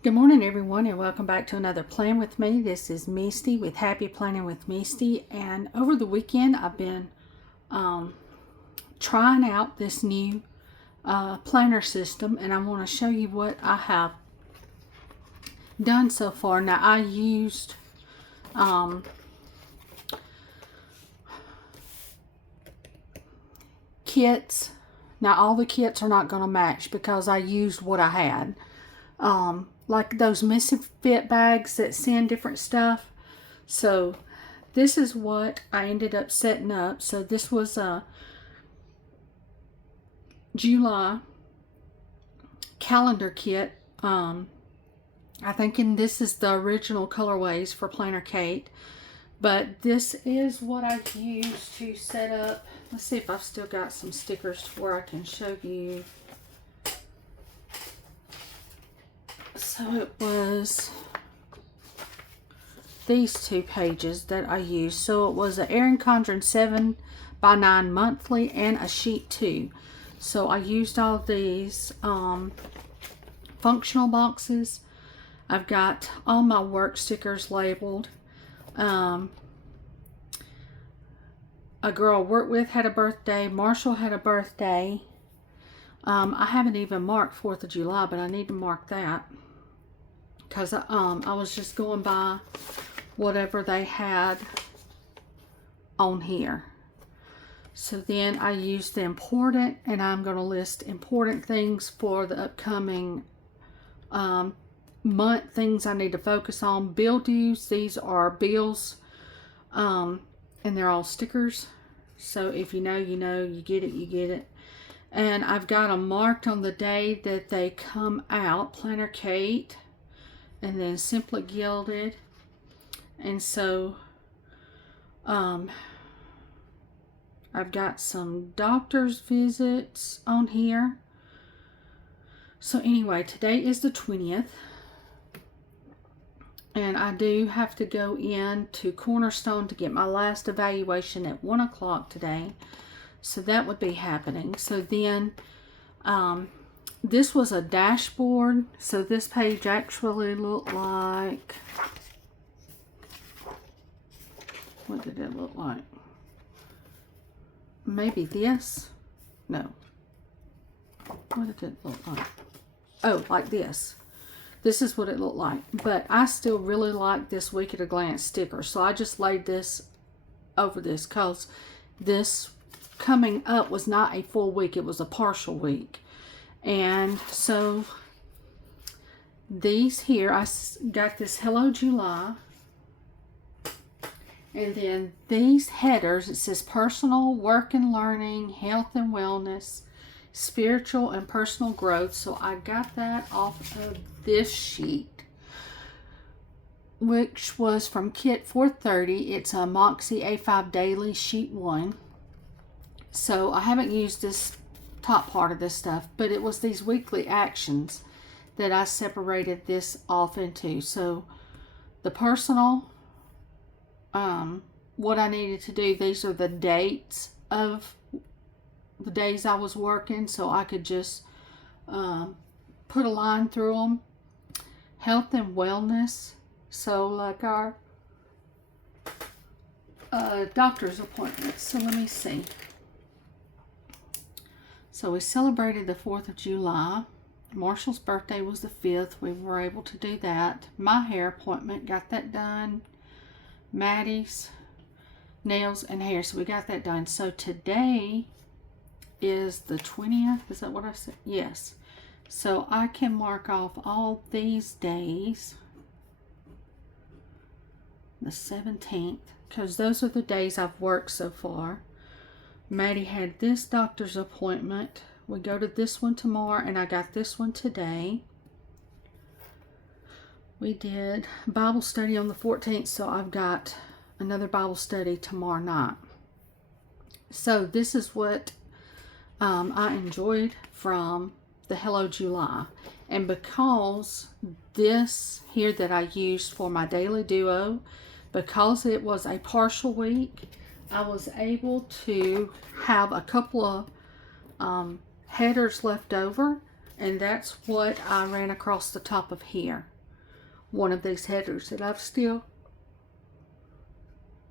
Good morning, everyone, and welcome back to another Plan with Me. This is Misty with Happy Planning with Misty, and over the weekend I've been trying out this new planner system, and I want to show you what I have done so far. Now, I used kits. Now, all the kits are not going to match because I used what I had. Like those misfit bags that send different stuff. So this is what I ended up setting up. So this was a July calendar kit. I think this is the original colorways for Planner Kate. But this is what I used to set up. Let's see if I've still got some stickers to where I can show you. So it was these two pages that I used. So it was an Erin Condren 7x9 monthly and a sheet 2. So I used all these functional boxes. I've got all my work stickers labeled. A girl I worked with had a birthday. Marshall had a birthday. I haven't even marked 4th of July, but I need to mark that. Because I was just going by whatever they had on here. So then I used the important, and I'm going to list important things for the upcoming month, things I need to focus on. Bill dues, these are bills, and they're all stickers. So if you know, you know, you get it, you get it. And I've got them marked on the day that they come out, Planner Kate. And then Simply Gilded. And so I've got some doctor's visits on here. So anyway, today is the 20th, and I do have to go in to Cornerstone to get my last evaluation at 1 o'clock today. So that would be happening. So then this was a dashboard, so this page actually looked like, what did it look like? Maybe this? No. What did it look like? Oh, like this. This is what it looked like. But I still really like this week at a glance sticker, so I just laid this over this because this coming up was not a full week, it was a partial week. And so these here, I got this Hello July, and then these headers, it says personal, work and learning, health and wellness, spiritual and personal growth. So I got that off of this sheet, which was from Kit 430. It's a Moxie A5 Daily Sheet 1. So I haven't used this top part of this stuff, but it was these weekly actions that I separated this off into. So the personal, what I needed to do, these are the dates of the days I was working, so I could just put a line through them. Health and wellness, so like our doctor's appointments. So let me see. So we celebrated the 4th of July. Marshall's birthday was the 5th. We were able to do that. My hair appointment, got that done. Maddie's nails and hair, so we got that done. So today is the 20th. Is that what I said? Yes. So I can mark off all these days. The 17th, because those are the days I've worked so far. Maddie had this doctor's appointment. We go to this one tomorrow, and I got this one today. We did Bible study on the 14th, so I've got another Bible study tomorrow night. So this is what I enjoyed from the Hello July. And because this here that I used for my daily duo, because it was a partial week, I was able to have a couple of headers left over And that's what I ran across the top of here. One of these headers, and I've still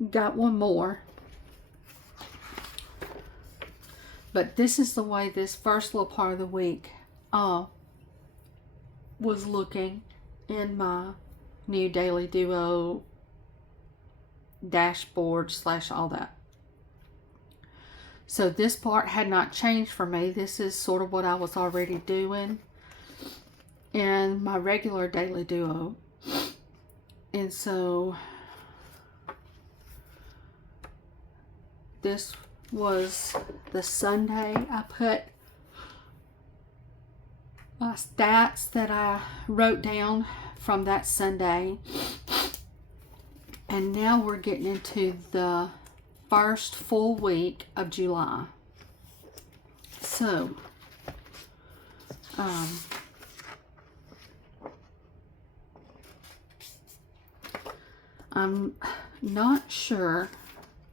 got one more. But this is the way this first little part of the week was looking in my new Daily Duo dashboard / all that. So this part had not changed for me. This is sort of what I was already doing in my regular Daily Duo. And so this was the Sunday. I put my stats that I wrote down from that Sunday. And now we're getting into the first full week of July. So, I'm not sure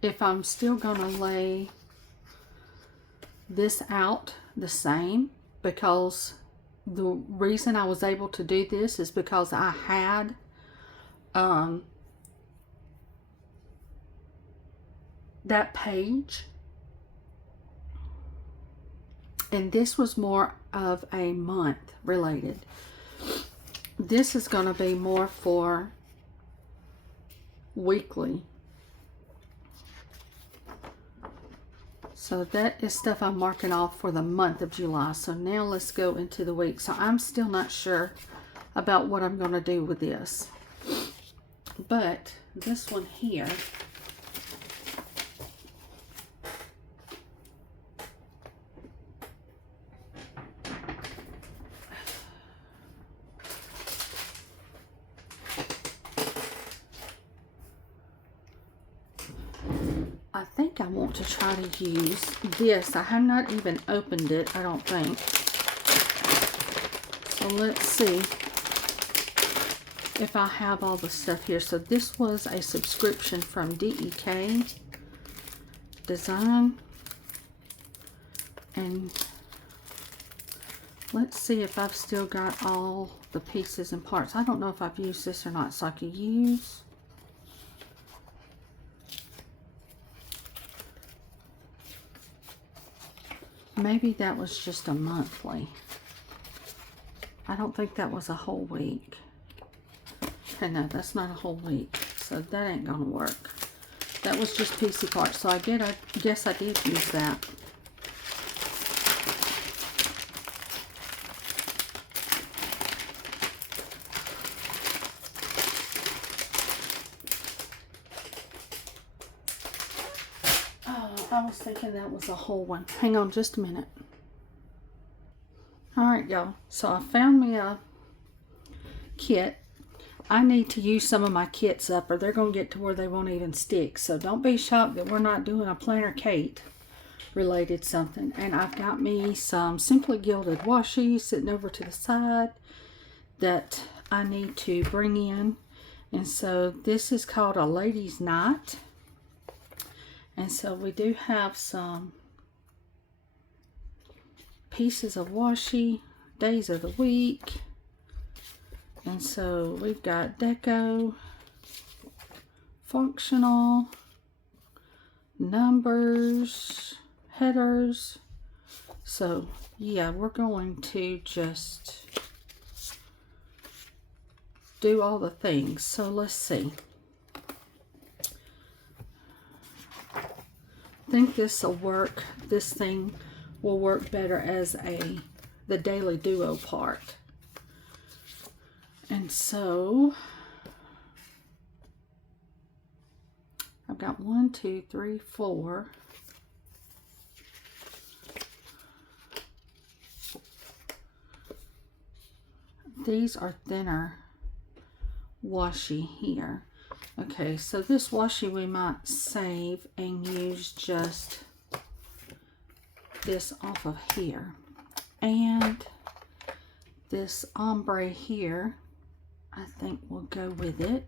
if I'm still gonna lay this out the same, because the reason I was able to do this is because I had that page, and this was more of a month related. This is going to be more for weekly. So that is stuff I'm marking off for the month of July. So now let's go into the week. So I'm still not sure about what I'm going to do with this. But this one here, I think I want to try to use this. I have not even opened it, I don't think. So let's see if I have all the stuff here. So this was a subscription from DEK Design. And let's see if I've still got all the pieces and parts. I don't know if I've used this or not. So I could use... Maybe that was just a monthly. I don't think that was a whole week. Okay, no, that's not a whole week. So that ain't gonna work. That was just PC parts. So I guess I did use that. I was thinking that was a whole one. Hang on just a minute. Alright, y'all. So I found me a kit. I need to use some of my kits up, or they're going to get to where they won't even stick. So don't be shocked that we're not doing a Planner Kate related something. And I've got me some Simply Gilded washi sitting over to the side that I need to bring in. And so this is called a Ladies' Night. And so we do have some pieces of washi, days of the week. And so we've got deco, functional, numbers, headers. So yeah, we're going to just do all the things. So let's see. I think this will work. This thing will work better as the Daily Duo part. And so I've got 1, 2, 3, 4. These are thinner washi here. Okay, so this washi we might save and use just this off of here. And this ombre here, I think will go with it.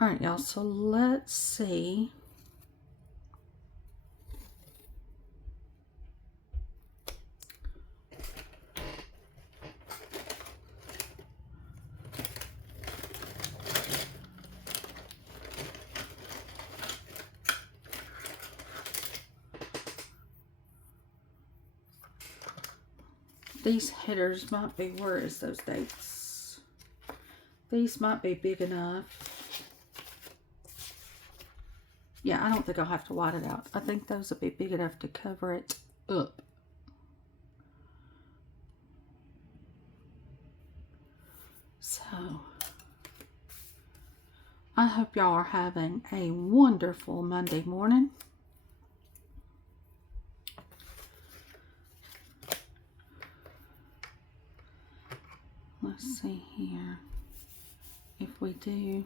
Alright, y'all, so let's see. These headers might be, where is those dates? These might be big enough. Yeah, I don't think I'll have to white it out. I think those will be big enough to cover it up. So, I hope y'all are having a wonderful Monday morning. Let's see here if we do.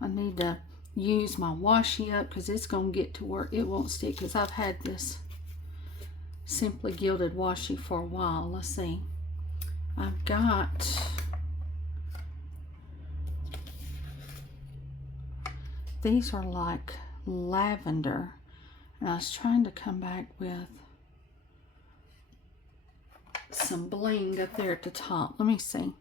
I need to use my washi up because it's going to get to where it won't stick, because I've had this Simply Gilded washi for a while. Let's see. I've got, these are like lavender, and I was trying to come back with some bling up there at the top. Let me see.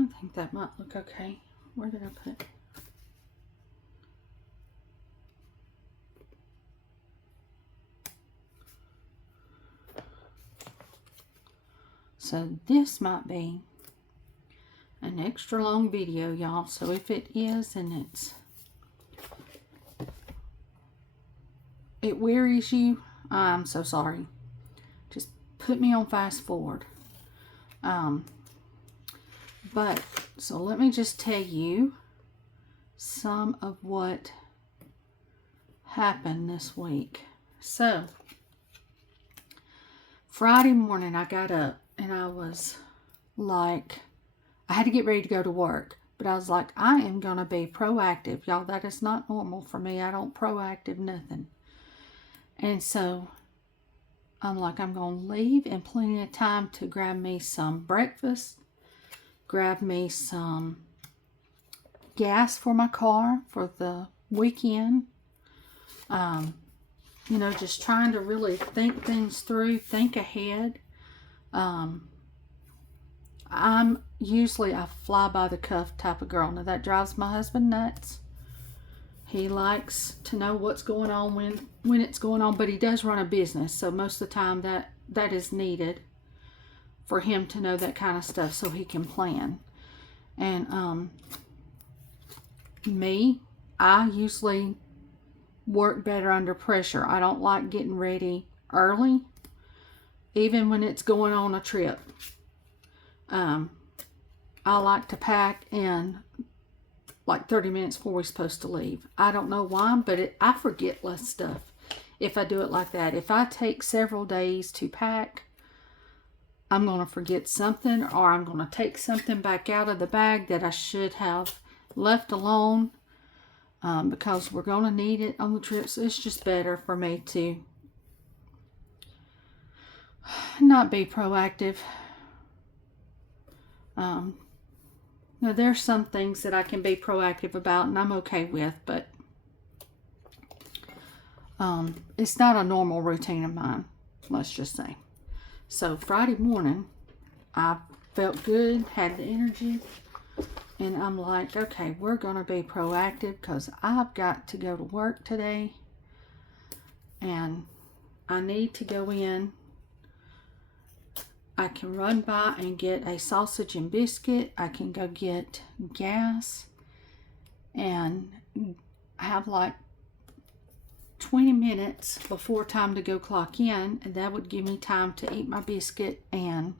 I think that might look okay. Where did I put it? So this might be an extra long video, y'all. So if it is and it wearies you, I'm so sorry. Just put me on fast forward. But so let me just tell you some of what happened this week. So Friday morning I got up and I was like, I had to get ready to go to work, but I was like, I am gonna be proactive, y'all. That is not normal for me. I don't proactive nothing. And so I'm like, I'm gonna leave in plenty of time to grab me some breakfast, grab me some gas for my car for the weekend. You know, just trying to really think things through, think ahead. I'm usually a fly by the cuff type of girl. Now that drives my husband nuts. He likes to know what's going on when it's going on, but he does run a business, so most of the time that is needed for him to know that kind of stuff so he can plan. And me, I usually work better under pressure. I don't like getting ready early, even when it's going on a trip. I like to pack in like 30 minutes before we're supposed to leave. I don't know why, but I forget less stuff if I do it like that. If I take several days to pack, I'm going to forget something, or I'm going to take something back out of the bag that I should have left alone, because we're going to need it on the trip. So it's just better for me to not be proactive. Now there's some things that I can be proactive about and I'm okay with, but it's not a normal routine of mine, let's just say. So Friday morning, I felt good, had the energy, and I'm like, okay, we're going to be proactive because I've got to go to work today, and I need to go in. I can run by and get a sausage and biscuit. I can go get gas and have like 20 minutes before time to go clock in, and that would give me time to eat my biscuit and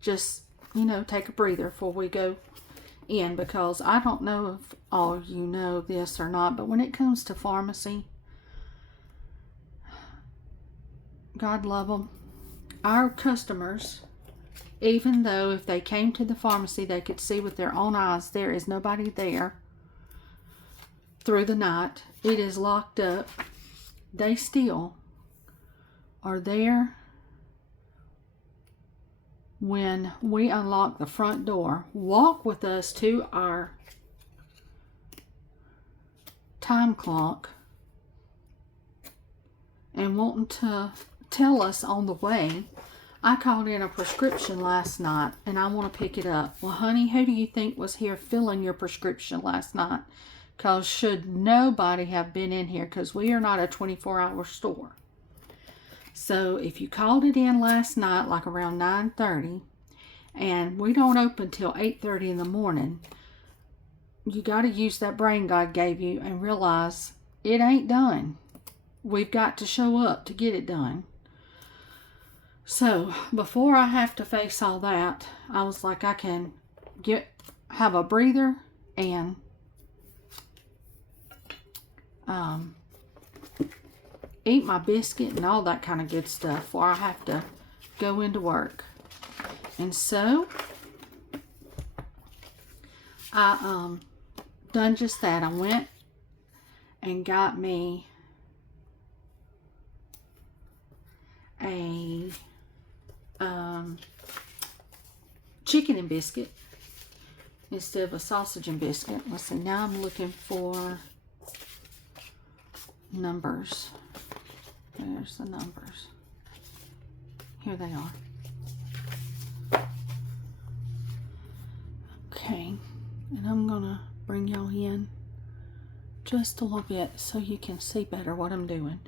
just, you know, take a breather before we go in, because I don't know if all of you know this or not, but when it comes to pharmacy, God love them, our customers, even though if they came to the pharmacy they could see with their own eyes there is nobody there through the night, it is locked up, they still are there when we unlock the front door, walk with us to our time clock and wanting to tell us on the way, I called in a prescription last night and I want to pick it up. Well, honey, who do you think was here filling your prescription last night? Because should nobody have been in here, because we are not a 24-hour store. So if you called it in last night, like around 9:30, and we don't open till 8:30 in the morning, you got to use that brain God gave you and realize it ain't done. We've got to show up to get it done. So before I have to face all that, I was like, I can have a breather and eat my biscuit and all that kind of good stuff before I have to go into work. And so I done just that. I went and got me a chicken and biscuit instead of a sausage and biscuit. Let's see, now I'm looking for numbers. There's the numbers. Here they are. Okay, and I'm gonna bring y'all in just a little bit so you can see better what I'm doing.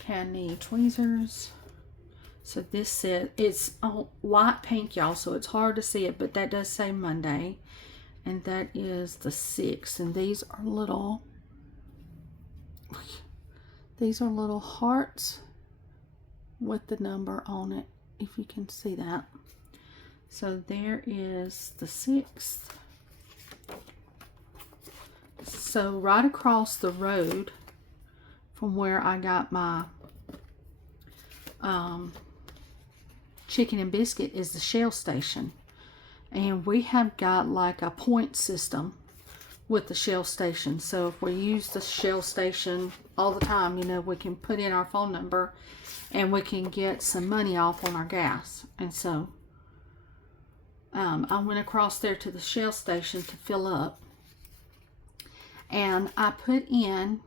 Okay, I need tweezers. So this says, it's light pink, y'all, so it's hard to see it, but that does say Monday. And that is the 6th. And these are little hearts with the number on it, if you can see that. So there is the 6th. So right across the road from where I got my chicken and biscuit is the Shell station, and we have got like a point system with the Shell station. So if we use the Shell station all the time, you know, we can put in our phone number and we can get some money off on our gas. And so I went across there to the Shell station to fill up, and I put in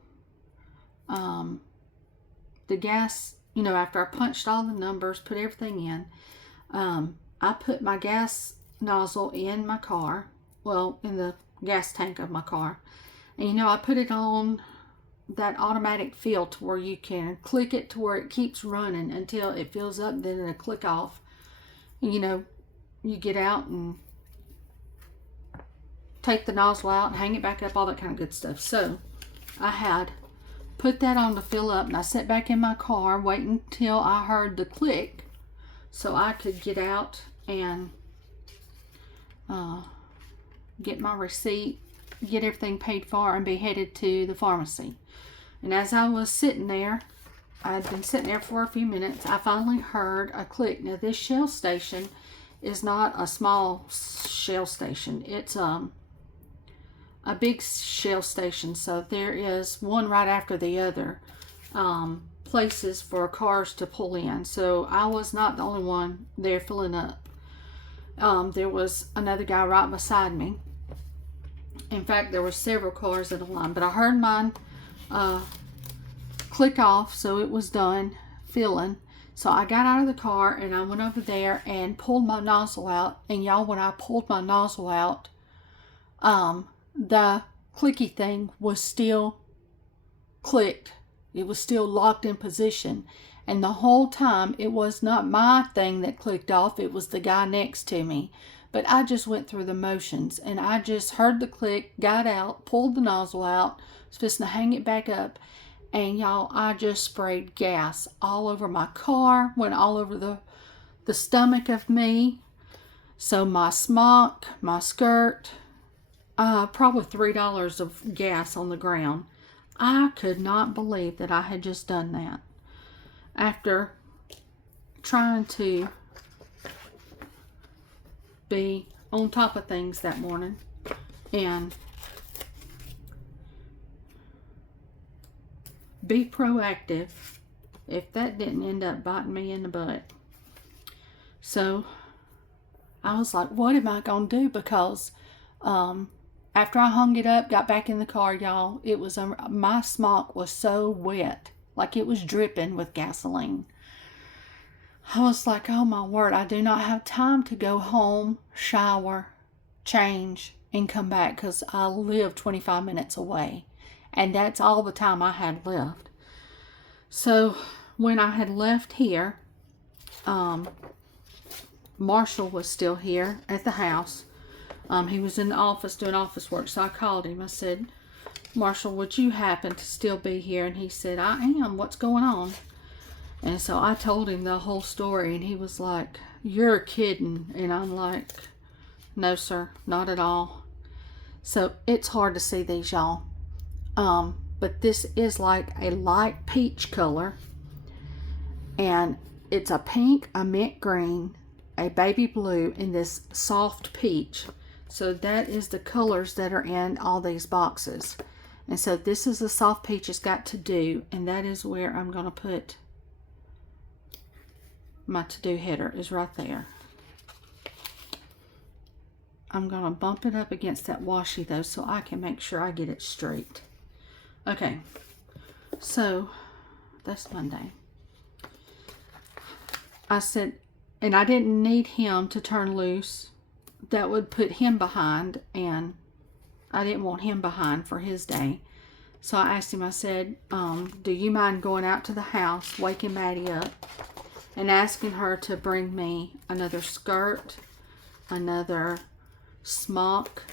the gas. You know, after I punched all the numbers, put everything in, I put my gas nozzle in my car, well, in the gas tank of my car. And, you know, I put it on that automatic fill to where you can click it to where it keeps running until it fills up, then it'll click off. And, you know, you get out and take the nozzle out and hang it back up, all that kind of good stuff. So I had put that on to fill up, and I sat back in my car waiting until I heard the click so I could get out and get my receipt, get everything paid for, and be headed to the pharmacy. And as I was sitting there, I had been sitting there for a few minutes, I finally heard a click. Now this Shell station is not a small Shell station, it's a big Shell station. So there is one right after the other, places for cars to pull in. So I was not the only one there filling up. There was another guy right beside me. In fact, there were several cars in a line, but I heard mine click off, so it was done filling. So I got out of the car and I went over there and pulled my nozzle out. And y'all, when I pulled my nozzle out, the clicky thing was still clicked. It was still locked in position. And the whole time, it was not my thing that clicked off. It was the guy next to me. But I just went through the motions. And I just heard the click, got out, pulled the nozzle out, was fixing to hang it back up. And y'all, I just sprayed gas all over my car, went all over the stomach of me. So my smock, my skirt, probably $3 of gas on the ground. I could not believe that I had just done that. After trying to be on top of things that morning and be proactive, if that didn't end up biting me in the butt. So I was like, what am I going to do? Because after I hung it up, got back in the car, y'all, it was, my smock was so wet. Like it was dripping with gasoline. I was like, oh my word, I do not have time to go home, shower, change, and come back because I live 25 minutes away. And that's all the time I had left. So when I had left here, Marshall was still here at the house. He was in the office doing office work. So I called him. I said, Marshall, would you happen to still be here? And he said, I am. What's going on? And so I told him the whole story. And he was like, you're kidding. And I'm like, no, sir, not at all. So it's hard to see these, y'all. But this is like a light peach color. And it's a pink, a mint green, a baby blue, and this soft peach. So that is the colors that are in all these boxes. And so this is the soft peach it's got to do. And that is where I'm going to put my to-do header, is right there. I'm going to bump it up against that washi though, so I can make sure I get it straight. Okay, so that's Monday. I said, and I didn't need him to turn loose. That would put him behind, and I didn't want him behind for his day. So I asked him, I said, do you mind going out to the house, waking Maddie up, and asking her to bring me another skirt, another smock,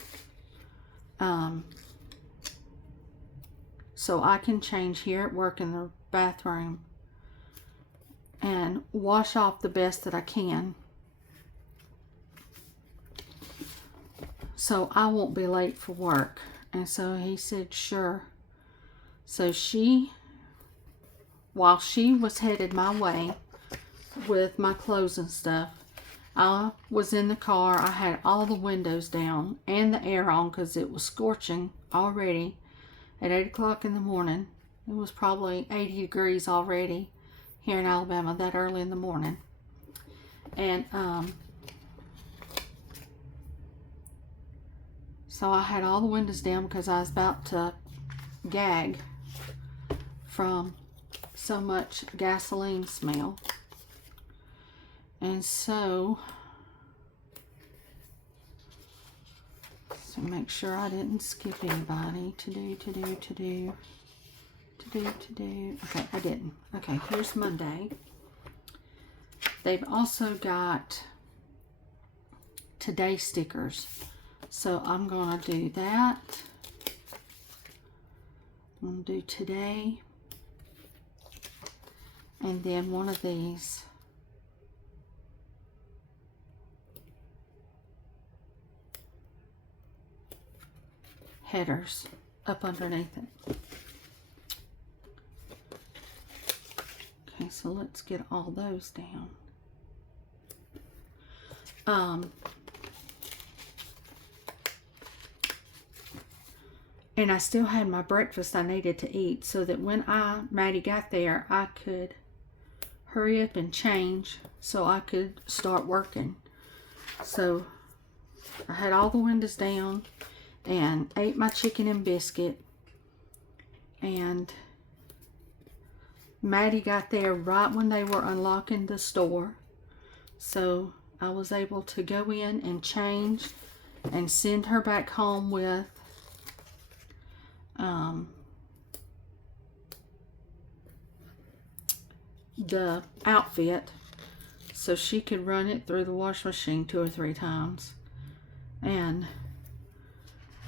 so I can change here at work in the bathroom and wash off the best that I can, so I won't be late for work. And so he said, sure. So while she was headed my way with my clothes and stuff, I was in the car. I had all the windows down and the air on because it was scorching already at 8 o'clock in the morning. It was probably 80 degrees already here in Alabama that early in the morning. And so I had all the windows down because I was about to gag from so much gasoline smell. And so make sure I didn't skip anybody. To do. Okay, I didn't. Okay, here's Monday. They've also got today stickers. So I'm going to do that. I'm going to do today. And then one of these. Headers up underneath it. Okay, so let's get all those down. And I still had my breakfast I needed to eat, so that when Maddie got there, I could hurry up and change so I could start working. So I had all the windows down and ate my chicken and biscuit, and Maddie got there right when they were unlocking the store, so I was able to go in and change and send her back home with the outfit so she could run it through the wash machine 2 or 3 times. And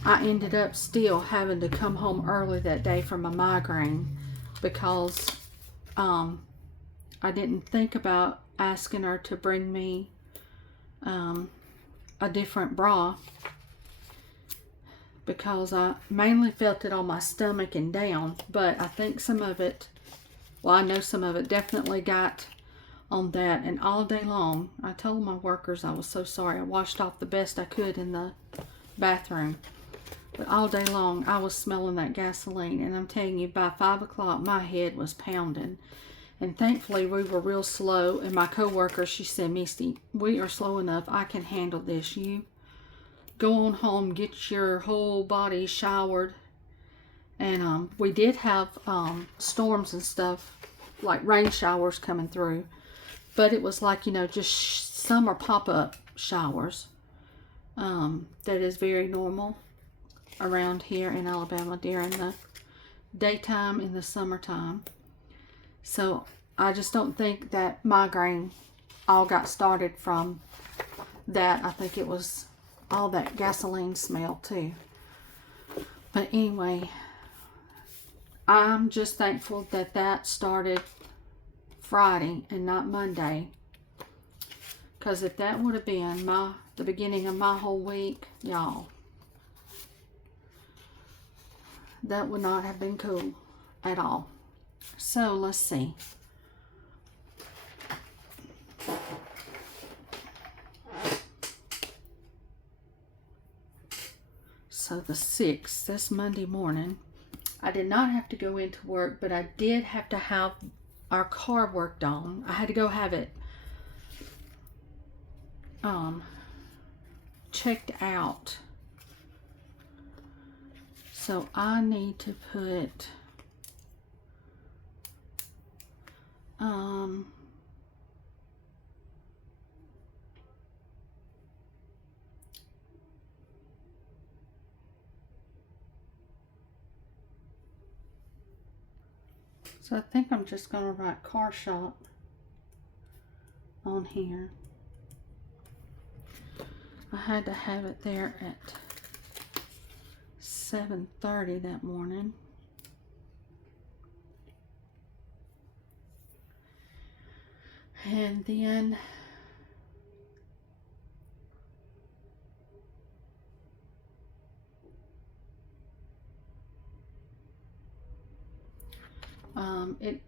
I ended up still having to come home early that day for my migraine because I didn't think about asking her to bring me a different bra, because I mainly felt it on my stomach and down, but I think some of it, well, I know some of it definitely got on that. And all day long, I told my workers I was so sorry. I washed off the best I could in the bathroom, but all day long I was smelling that gasoline, and I'm telling you, by 5 o'clock my head was pounding. And thankfully we were real slow, and my co-worker, she said, Misty, we are slow enough, I can handle this. You go on home, get your whole body showered. And we did have storms and stuff, like rain showers coming through. But it was like, you know, just summer pop-up showers. That is very normal around here in Alabama during the daytime in the summertime. So I just don't think that migraine all got started from that. I think it was all that gasoline smell too. But anyway, I'm just thankful that that started Friday and not Monday. Because if that would have been the beginning of my whole week, y'all, that would not have been cool at all. So let's see. So the 6th, this Monday morning, I did not have to go into work, but I did have to have our car worked on. I had to go have it checked out. So I need to put so I think I'm just going to write car shop on here. I had to have it there at 7:30 that morning. And then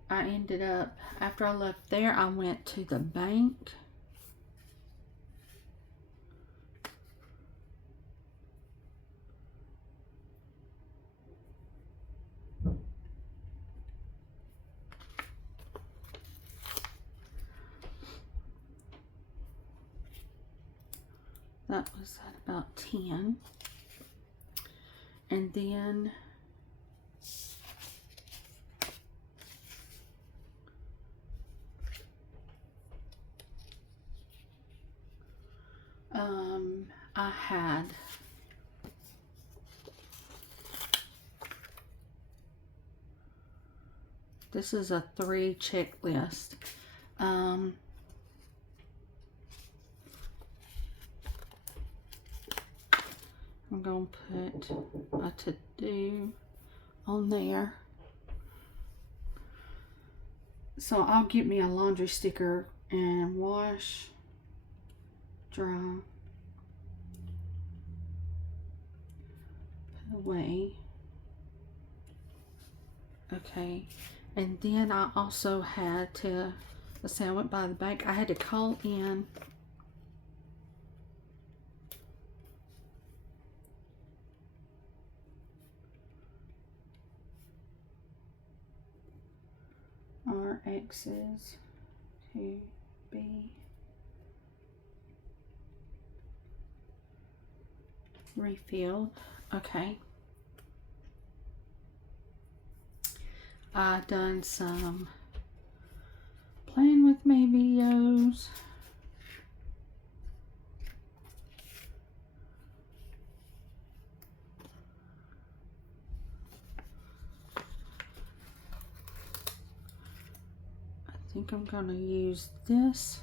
I ended up, after I left there, I went to the bank. That was at about 10. And then I had this is a 3 checklist. I'm going to put a to-do on there. So I'll get me a laundry sticker and wash, dry, put away. Okay. And then I also had to, let's say I went by the bank, I had to call in RXs to be refilled. Okay. I've done some Plan With Me videos. I think I'm going to use this.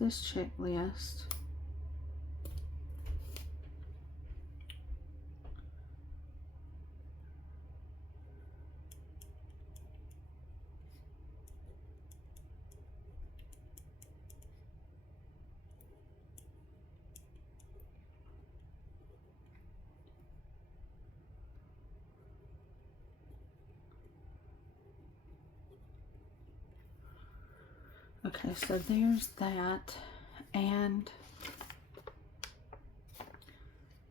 This checklist. Okay, so there's that, and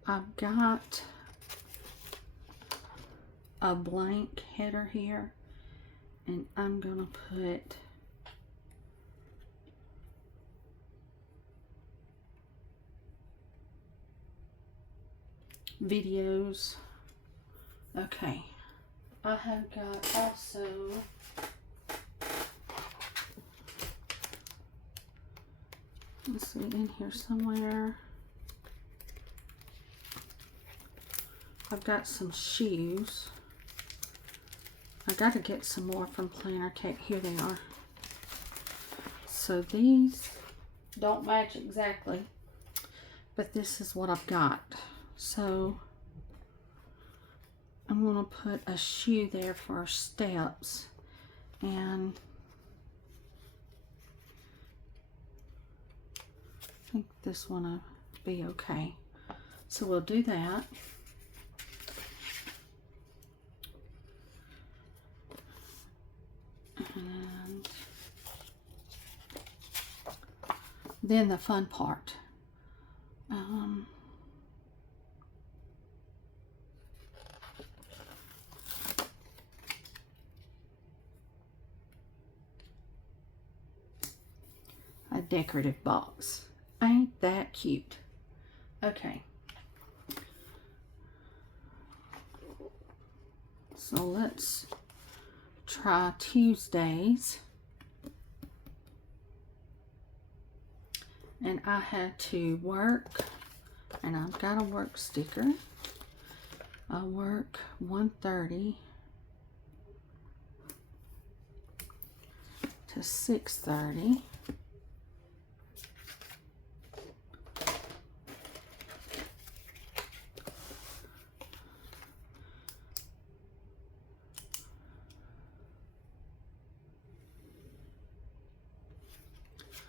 I've got a blank header here, and I'm gonna put videos. Okay, I have got also let's see, in here somewhere I've got some shoes. I got to get some more from Planner. Okay, here they are. So these don't match exactly, but this is what I've got. So I'm going to put a shoe there for our steps, and I think this one will be okay. So we'll do that. And then the fun part. A decorative box. Ain't that cute? Okay. So let's try Tuesdays. And I had to work, and I've got a work sticker. I work 1:30 to 6:30.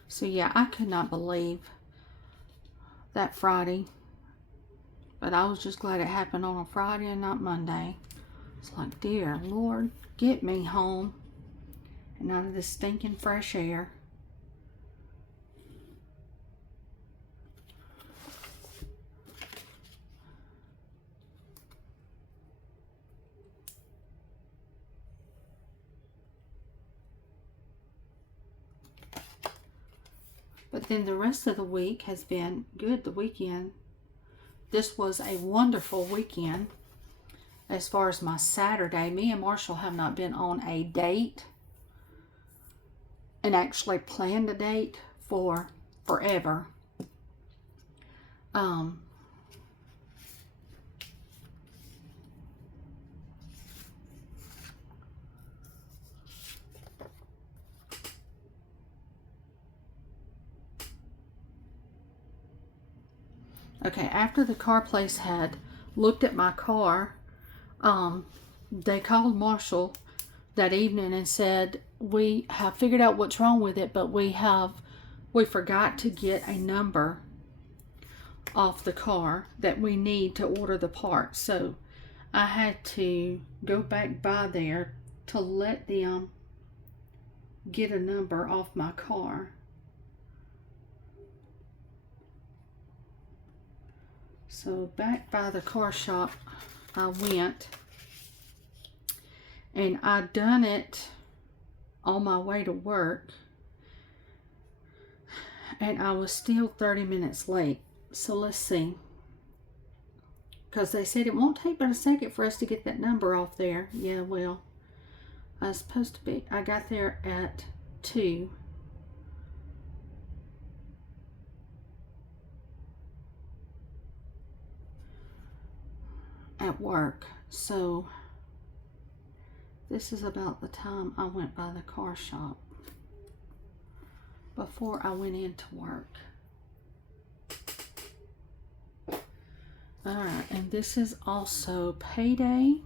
So yeah, I could not believe that Friday, but I was just glad it happened on a Friday and not Monday. It's like, dear Lord, get me home and out of this stinking fresh air. But then the rest of the week has been good. The weekend, this was a wonderful weekend. As far as my Saturday, me and Marshall have not been on a date and actually planned a date for forever. Okay, after the car place had looked at my car, they called Marshall that evening and said, we have figured out what's wrong with it, but we forgot to get a number off the car that we need to order the parts. So I had to go back by there to let them get a number off my car. So back by the car shop I went, and I done it on my way to work, and I was still 30 minutes late. So let's see, because they said it won't take but a second for us to get that number off there. Yeah, well, I was supposed to be, I got there at 2. At work. So this is about the time I went by the car shop before I went into work. Alright, and this is also payday.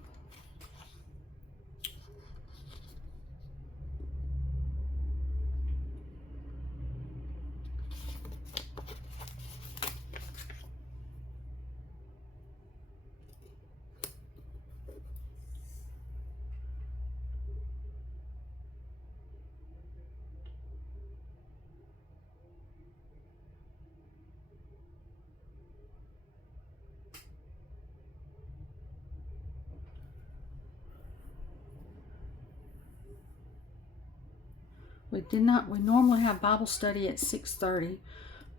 We normally have Bible study at 6:30,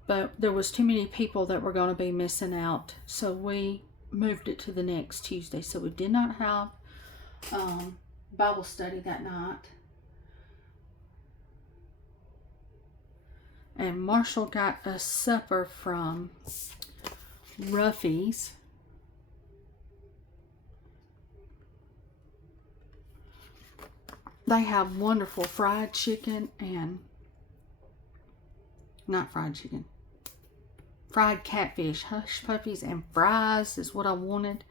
but there was too many people that were going to be missing out. So we moved it to the next Tuesday. So we did not have Bible study that night. And Marshall got a supper from Ruffy's. They have wonderful fried chicken and, not fried chicken, fried catfish, hush puppies, and fries is what I wanted.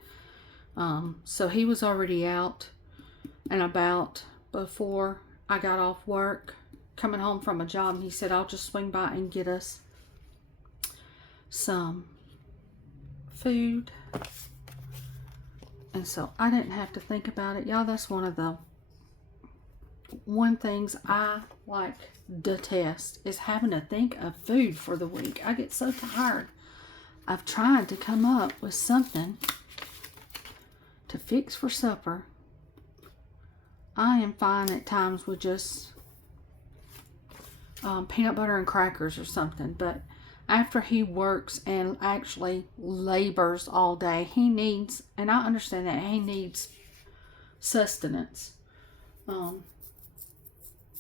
So he was already out and about before I got off work, coming home from a job, and he said, I'll just swing by and get us some food. And so I didn't have to think about it. Y'all, that's one of the things I detest is having to think of food for the week. I get so tired of trying to come up with something to fix for supper. I am fine at times with just peanut butter and crackers or something, but after he works and actually labors all day, he needs, and I understand that, he needs sustenance.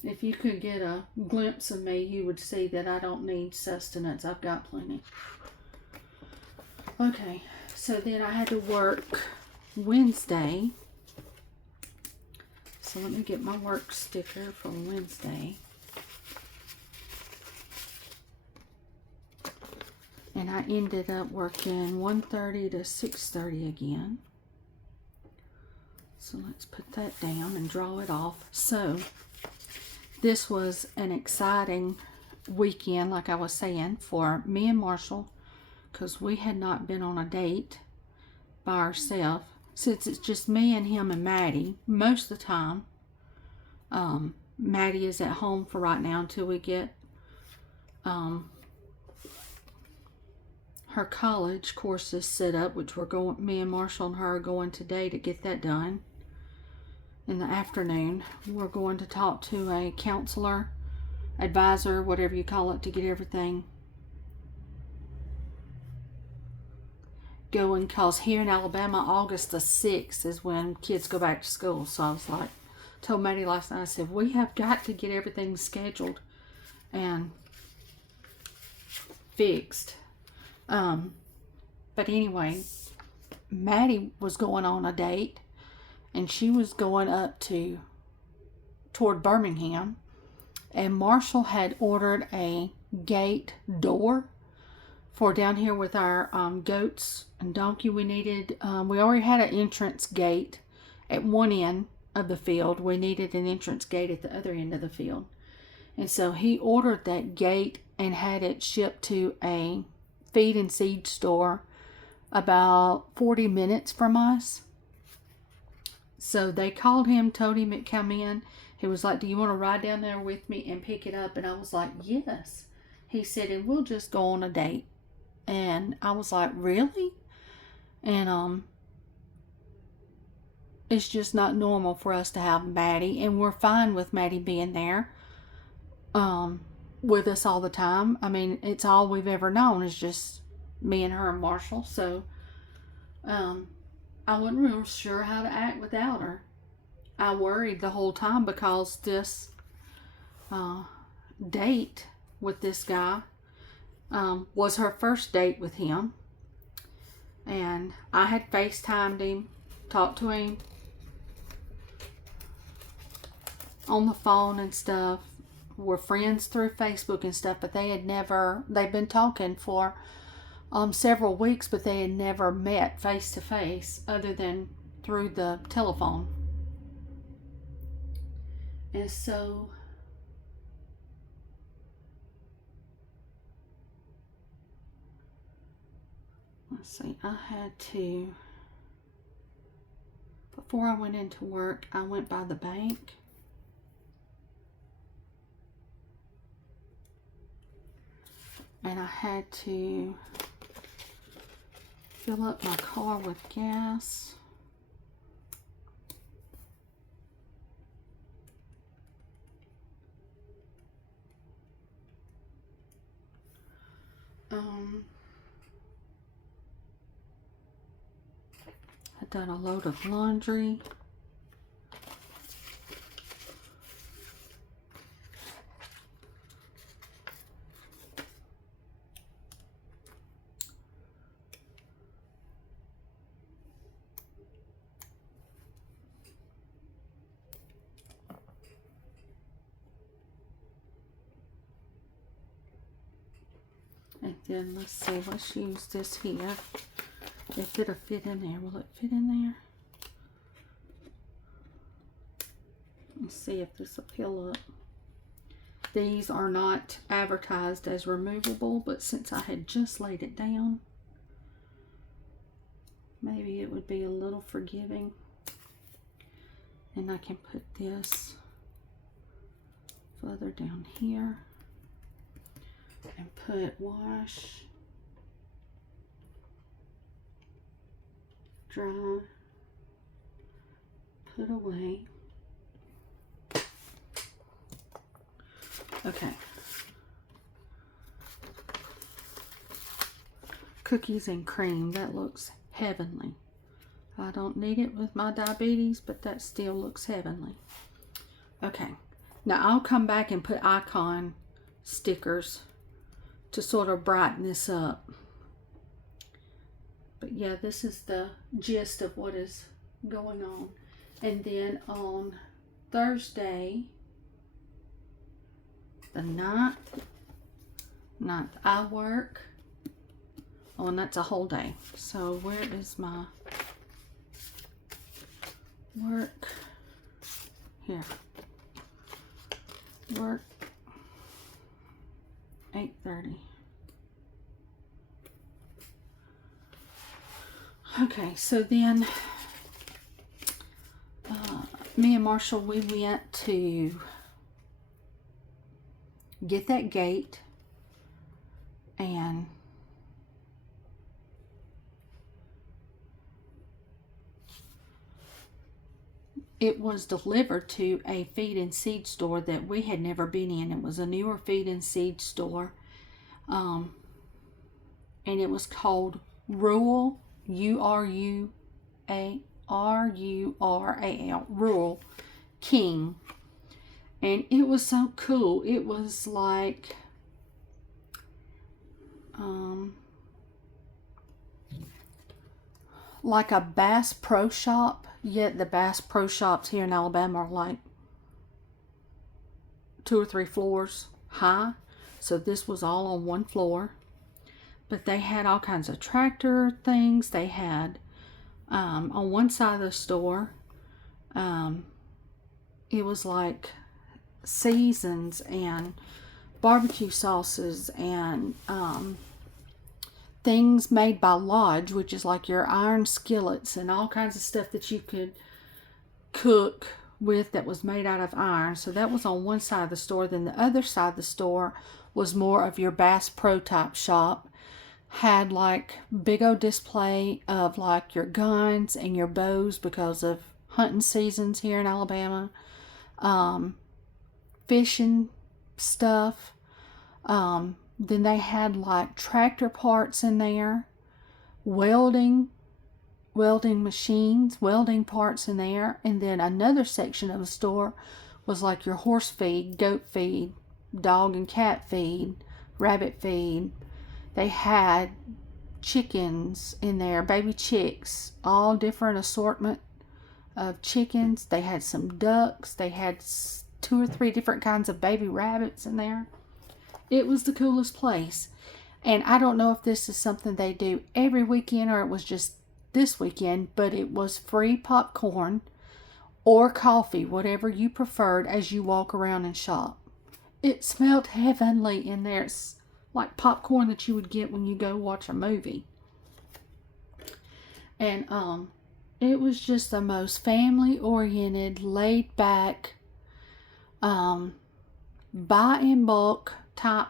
If you could get a glimpse of me, you would see that I don't need sustenance. I've got plenty. Okay, so then I had to work Wednesday. So let me get my work sticker from Wednesday. And I ended up working 1:30 to 6:30 again. So let's put that down and draw it off. So this was an exciting weekend, like I was saying, for me and Marshall, because we had not been on a date by ourselves. Since it's just me and him and Maddie most of the time. Maddie is at home for right now until we get her college courses set up, which me and Marshall and her are going today to get that done. In the afternoon, we're going to talk to a counselor, advisor, whatever you call it, to get everything going, because here in Alabama, August the 6th is when kids go back to school. So I was like, told Maddie last night, I said, we have got to get everything scheduled and fixed. But anyway, Maddie was going on a date, and she was going up toward Birmingham, and Marshall had ordered a gate door for down here with our goats and donkey. We already had an entrance gate at one end of the field. We needed an entrance gate at the other end of the field. And so he ordered that gate and had it shipped to a feed and seed store about 40 minutes from us. So they called him, told him it come in. He was like, do you want to ride down there with me and pick it up? And I was like, yes. He said, and we'll just go on a date. And I was like, really? And it's just not normal for us to have Maddie, and we're fine with Maddie being there with us all the time. I mean, it's all we've ever known is just me and her and Marshall. So I wasn't real sure how to act without her. I worried the whole time because this date with this guy was her first date with him. And I had FaceTimed him, talked to him on the phone and stuff. We're friends through Facebook and stuff, but they've been talking for several weeks, but they had never met face to face other than through the telephone. And so let's see, before I went into work, I went by the bank. And I had to fill up my car with gas. had done a load of laundry. And then let's see, let's use this here. If it'll fit in there, will it fit in there? Let's see if this will peel up. These are not advertised as removable, but since I had just laid it down, maybe it would be a little forgiving. And I can put this further down here and put wash, dry, put away. Okay. Cookies and cream, that looks heavenly. I don't need it with my diabetes, but that still looks heavenly. Okay, now I'll come back and put icon stickers to sort of brighten this up. But yeah, this is the gist of what is going on. And then on Thursday, the 9th, I work. Oh, and that's a whole day. So where is my work? Here. Work 8:30. Okay, so then me and Marshall, we went to get that gate, and it was delivered to a feed and seed store that we had never been in. It was a newer feed and seed store, and it was called Rural, Rural, Rural King. And it was so cool. It was like a Bass Pro Shop, yet the Bass Pro Shops here in Alabama are like 2 or 3 floors high. So this was all on one floor. But they had all kinds of tractor things. They had, on one side of the store, it was like seasons and barbecue sauces and things made by Lodge, which is like your iron skillets and all kinds of stuff that you could cook with that was made out of iron. So that was on one side of the store. Then the other side of the store was more of your Bass Pro type shop. Had like big old display of like your guns and your bows because of hunting seasons here in Alabama. Fishing stuff. Then they had like tractor parts in there, welding machines, welding parts in there. And then another section of the store was like your horse feed, goat feed, dog and cat feed, rabbit feed. They had chickens in there, baby chicks, all different assortment of chickens. They had some ducks. They had 2 or 3 different kinds of baby rabbits in there. It was the coolest place. And I don't know if this is something they do every weekend or it was just this weekend, but it was free popcorn or coffee, whatever you preferred, as you walk around and shop. It smelled heavenly in there. It's like popcorn that you would get when you go watch a movie. And it was just the most family oriented, laid back, buy in bulk type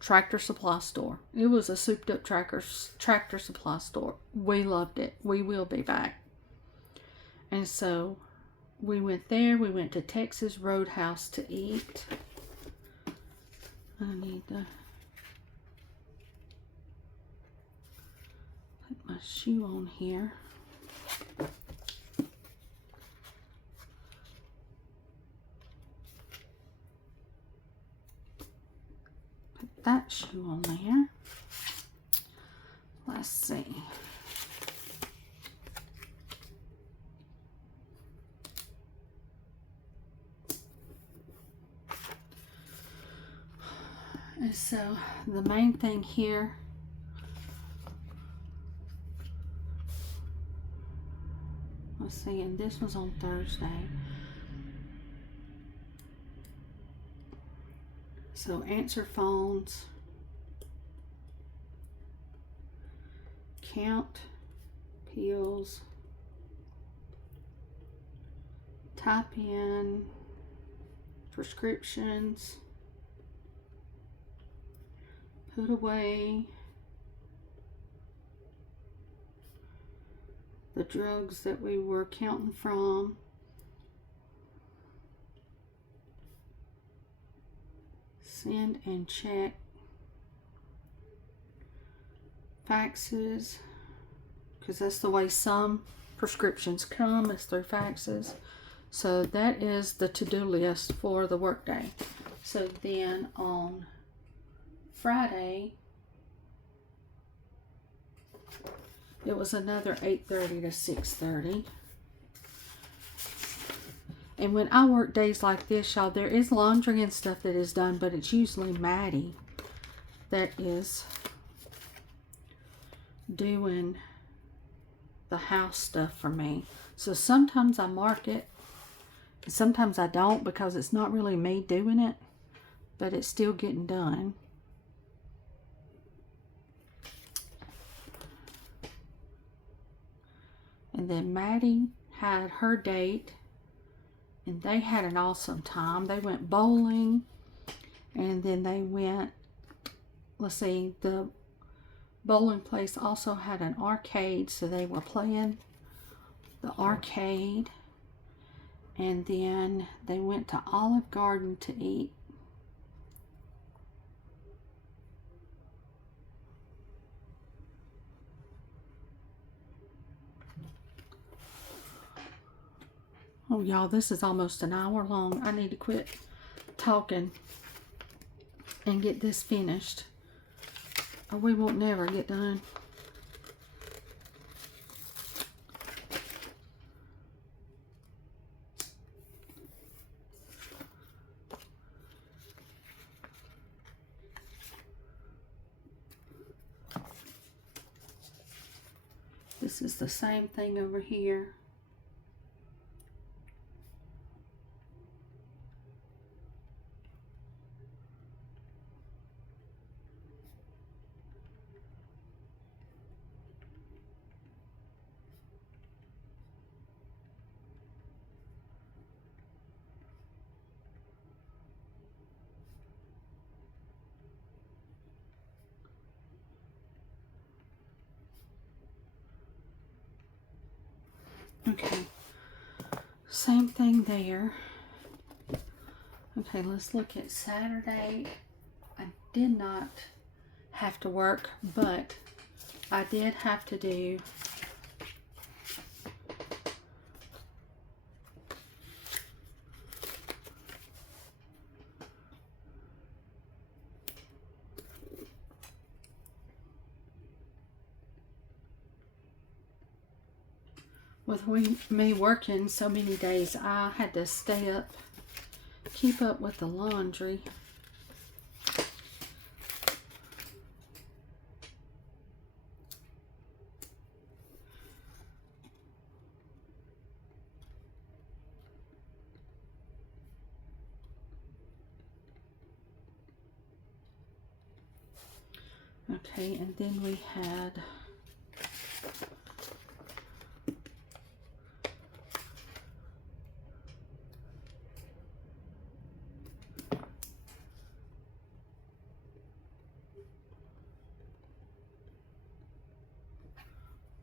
tractor supply store. It was a souped up tractor supply store. We loved it. We will be back. And so we went there. We went to Texas Roadhouse to eat. I need to put my shoe on here. Put that shoe on there. Let's see. And so the main thing here, let's see, and this was on Thursday. So answer phones, count pills, type in prescriptions, put away the drugs that we were counting from, send and check, faxes, because that's the way some prescriptions come, is through faxes. So that is the to-do list for the workday. So then on Friday, it was another 8:30 to 6:30. And when I work days like this, y'all, there is laundry and stuff that is done, but it's usually Maddie that is doing the house stuff for me. So sometimes I mark it, and sometimes I don't, because it's not really me doing it, but it's still getting done. And then Maddie had her date, and they had an awesome time. They went bowling, and then they went, let's see, the bowling place also had an arcade, so they were playing the arcade. And then they went to Olive Garden to eat. Oh, y'all, this is almost an hour long. I need to quit talking and get this finished, or we won't never get done. This is the same thing over here. Okay, same thing there. Okay, let's look at Saturday. I did not have to work, but I did have to do with me working so many days, I had to stay up, keep up with the laundry. Okay, and then we had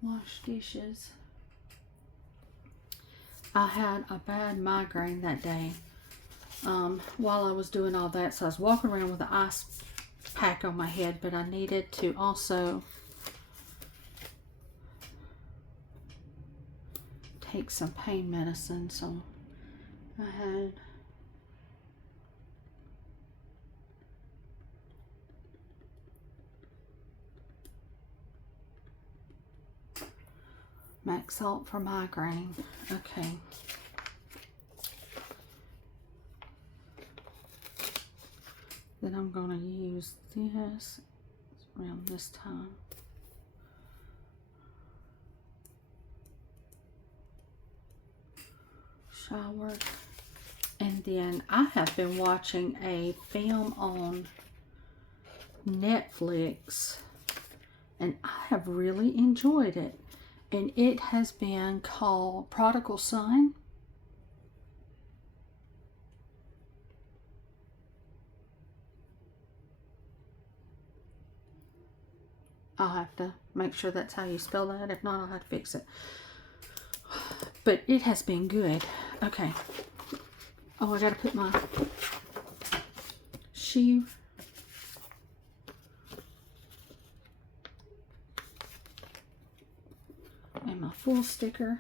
wash dishes. I had a bad migraine that day while I was doing all that, so I was walking around with an ice pack on my head, but I needed to also take some pain medicine, so I had Max Salt for migraine. Okay. Then I'm going to use this around this time. Shower. And then I have been watching a film on Netflix, and I have really enjoyed it. And it has been called Prodigal Son. I'll have to make sure that's how you spell that. If not, I'll have to fix it. But it has been good. Okay. Oh, I gotta put my sheave. And my full sticker.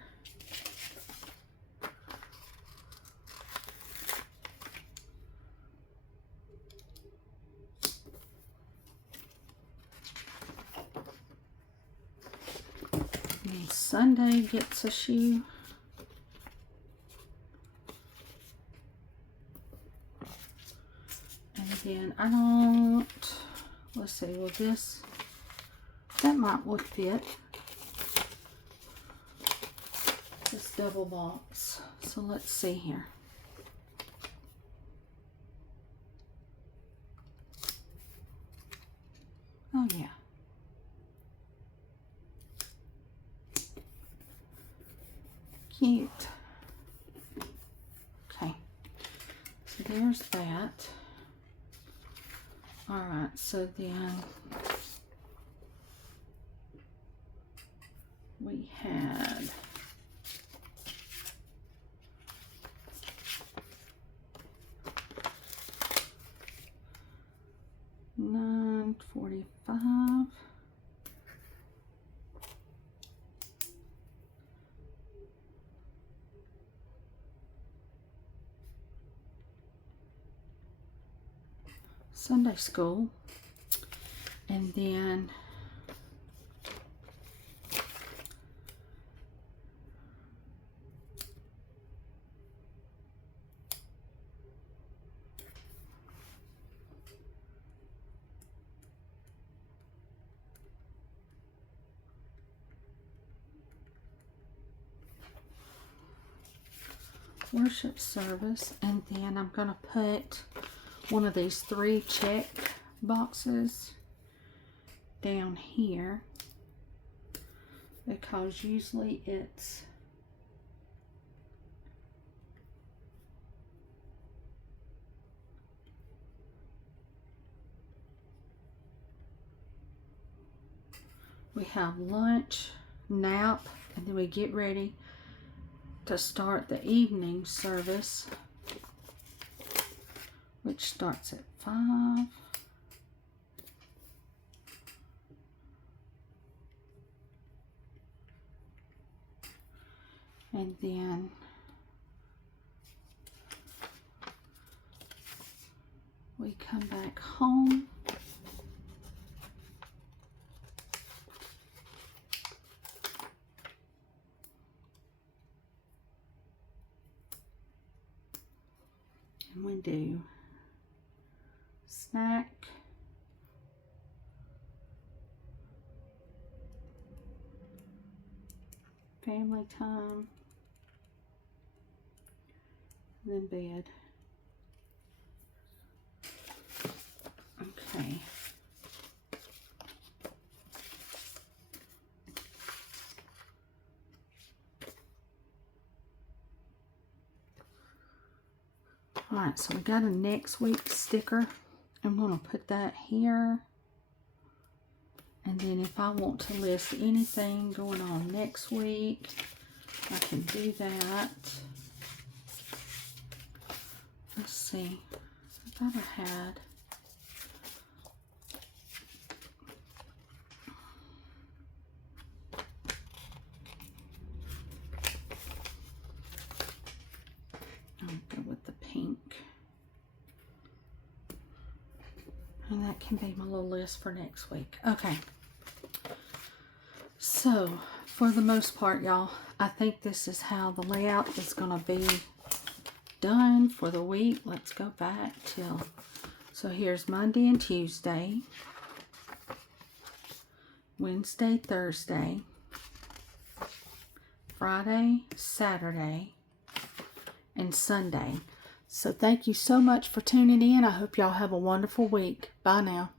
And Sunday gets a shoe. And then I don't, let's see, well this, that might would fit. This double box. So let's see here. Oh yeah. Cute. Okay. So there's that. Alright, so then we had $9.45. Sunday school, and then worship service, and then I'm going to put one of these 3 check boxes down here, because usually it's we have lunch, nap, and then we get ready to start the evening service, which starts at 5. And then we come back home. And we do snack, family time, and then bed. Okay. Alright, so we got a next week sticker. I'm going to put that here. And then if I want to list anything going on next week, I can do that. Let's see. I thought I had. that can be my little list for next week. Okay. So, for the most part, y'all, I think this is how the layout is going to be done for the week. Let's go back till, so here's Monday and Tuesday, Wednesday, Thursday, Friday, Saturday, and Sunday. So thank you so much for tuning in. I hope y'all have a wonderful week. Bye now.